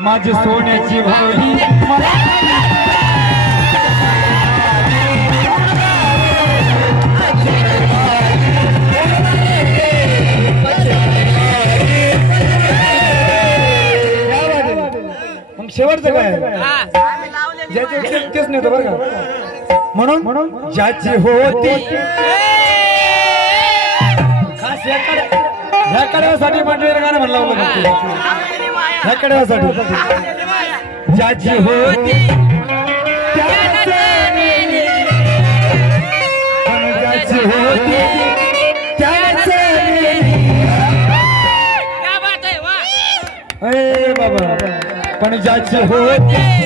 माझी सोन्याची भावली मग शेवटचं काय तेच नाही बरं का म्हणून ज्याची होती खास ह्या कड्यासाठी मंडळी गाणं म्हणलं होतं ह्या कड्यासाठी ज्याची होती ज्याची होती बाबा पण ज्याची होती